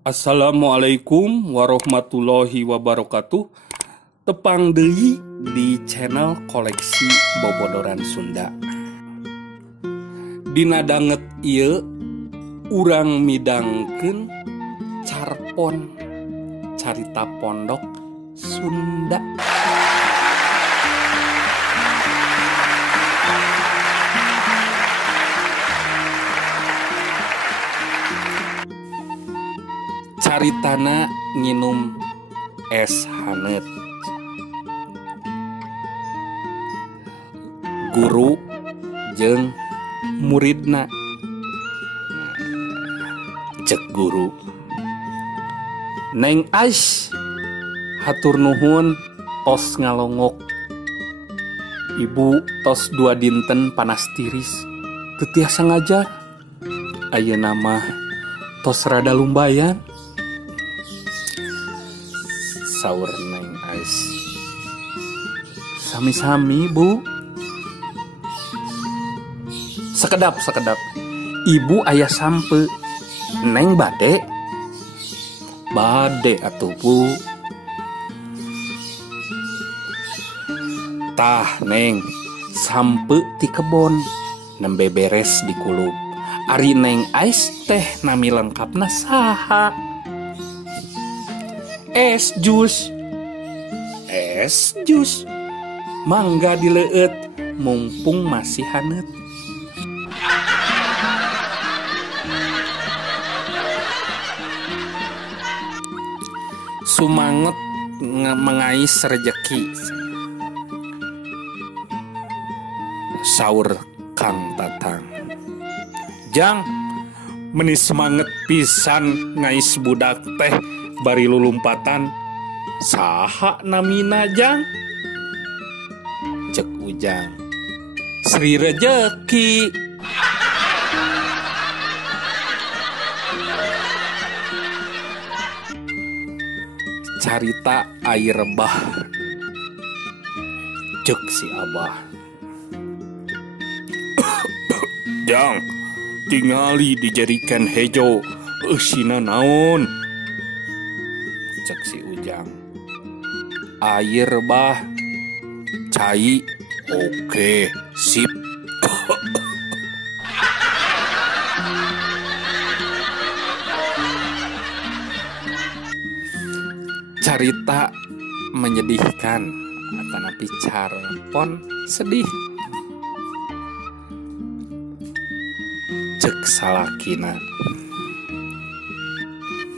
Assalamualaikum warahmatullahi wabarakatuh. Tepang deui di channel koleksi bobodoran Sunda. Dina danget ieu urang midangkeun carpon carita pondok Sunda. Caritana nginum es haneut. Guru jeung muridna. Cek guru, "Neng Ais, hatur nuhun tos ngalongok. Ibu tos 2 dinten panas tiris, teu tiasa ngajar. Ayeuna mah tos rada lumbayan." Saur Neng Ais, "Sami-sami, Bu. Sekedap. Ibu aya sampe. Neng bade?" "Bade atuh, Bu." "Tah, Neng, sampe ti kebon nembe beres di kulub. Ari Neng Ais teh nami lengkapna saha?" Es jus. Mangga dileueut mumpung masih haneut." Sumanget mengais rejeki, saur Kang Tatang. "Jang, meni semanget pisan ngais budak teh bari lulumpatan. Saha namina, Jang?" Cek Ujang, "Sri Rejeki." Carita air bah. Cek si Abah, "Jang, tingali dijadikan hejo, eusina naon?" Cek si Ujang, "Air bah, cai." "Oke, sip." Carita menyedihkan, tanapi carpon sedih. Cek salakina,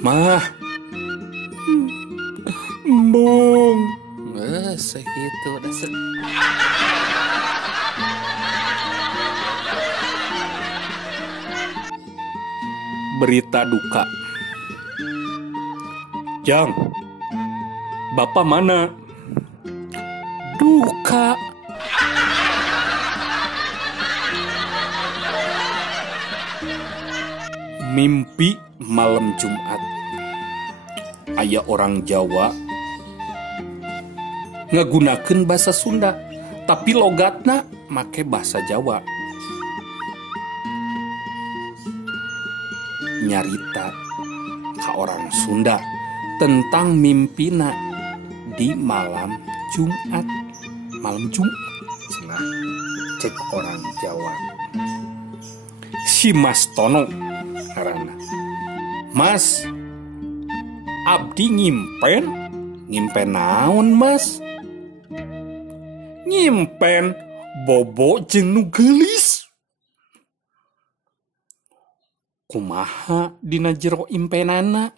"Mah, embung." Segitu udah Berita duka. "Jang, Bapak mana?" "Duka." Mimpi malam Jumat. Aya orang Jawa ngagunakeun bahasa Sunda, tapi logatna make bahasa Jawa. Nyarita ka orang Sunda tentang mimpina di malam Jumat. Cenah cek orang Jawa. Si Mas Tono karana, "Mas, abdi ngimpen." "Ngimpen naon, Mas?" "Ngimpen bobo jeung nu geulis." "Kumaha dina jero impenana?"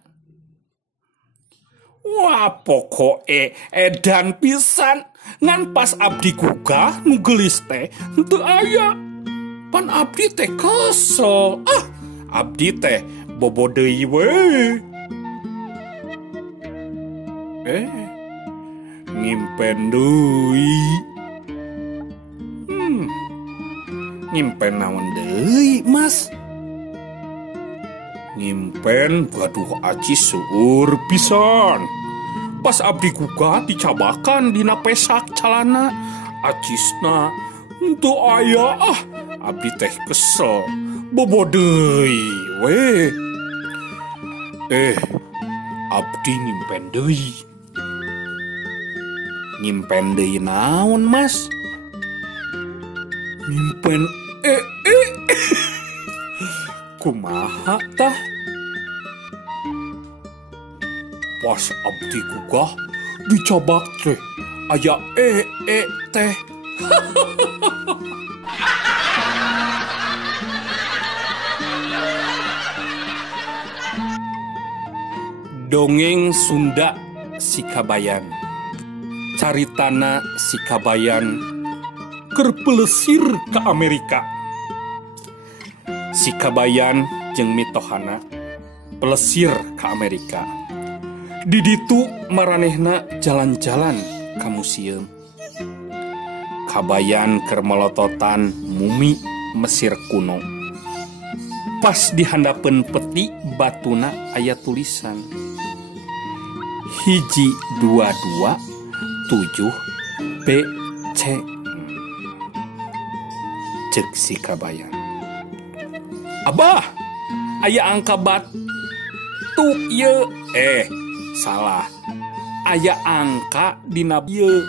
"Wah, pokoke edan pisan. Ngan pas abdi gugah nu geulis teh teu aya. Pan abdi teh kesel. Abdi teh bobo deui we." Ngimpen deui. "Ngimpen naon deui, Mas?" "Ngimpen, waduh aci seueur pisan. Pas abdi gugah dicabakan dina pesak calana. Acisna teu aya. Abdi teh kesel. Bobo deui we." Abdi nyimpen deui. Nyimpen deui naon, Mas? Nyimpen kumaha tah? Pas abdi gugah dicabak teh aya teh. Dongeng Sunda Sikabayan. Caritana Sikabayan keur pelesir ke Amerika. Sikabayan jeung mitohana pelesir ke Amerika. Di ditu maranehna jalan-jalan ka museum. Kabayan keur melototan mumi Mesir kuno. Pas dihandapeun peti batuna aya tulisan 1227 BC. Cek Sikabayan, Abah, aya angka batu ieu. Salah. Aya angka dina ieu.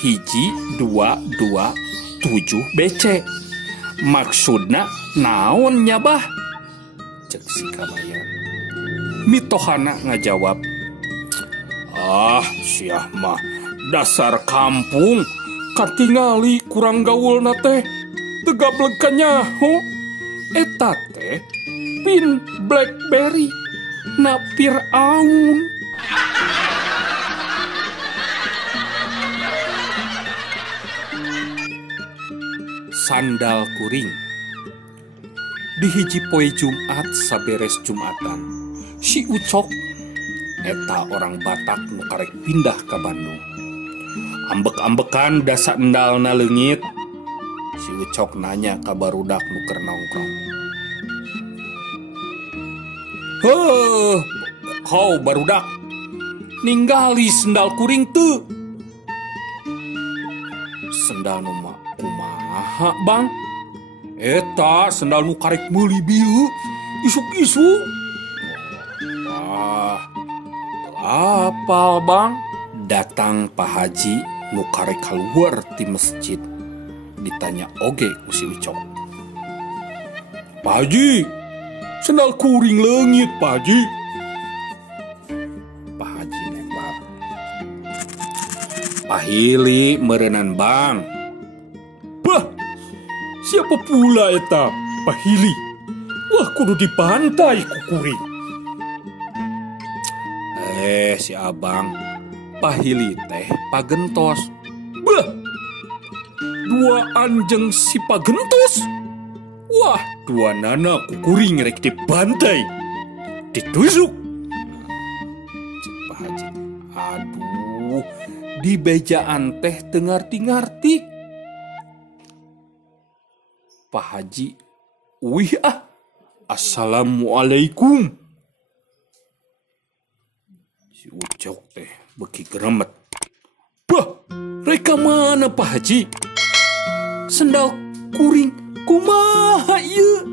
1227 BC. Maksudna naon nya, Bah? Cek Sikabayan. Mitohana ngajawab, siah mah dasar kampung katingali kurang gaulna teh tegableg kanyaho. Eta teh pin BlackBerry na Firaun. Sandal kuring. Di hiji poe Jumat saberes Jumatan, si Ucok eta orang Batak nu karek pindah ke Bandung. Ambek-ambekan dasa endalna leungit, si Ucok nanya ka barudak nu keur nongkrong. Kau barudak, ninggali sendal kuring teu. Sendal nu kumaha, Bang? Eta sendal nu karek meuli bieu isuk-isuk. Apal, Bang? Datang Pak Haji nu karek kaluar ti masjid. Ditanya oge ku si Ucok. Pak Haji, sendal kuring leungit, Pak Haji. Pak Haji nembak. Pahili meureunnan, Bang. Bah, siapa pula eta Pahili? Wah, kudu dibantai ku kuring. Si Abang, Pahili teh pagentos. Bah, duaan jeung si pagentos. Wah, duanana ku kuring rek dibantai, ditusuk. Cek Pak Haji, aduh, di bejaan teh teu ngarti-ngarti. Pak Haji, wih assalamualaikum. Si Ucok teh beki geremet. Bah, reka mana Pak Haji? Sendal kuring kumaha ieu?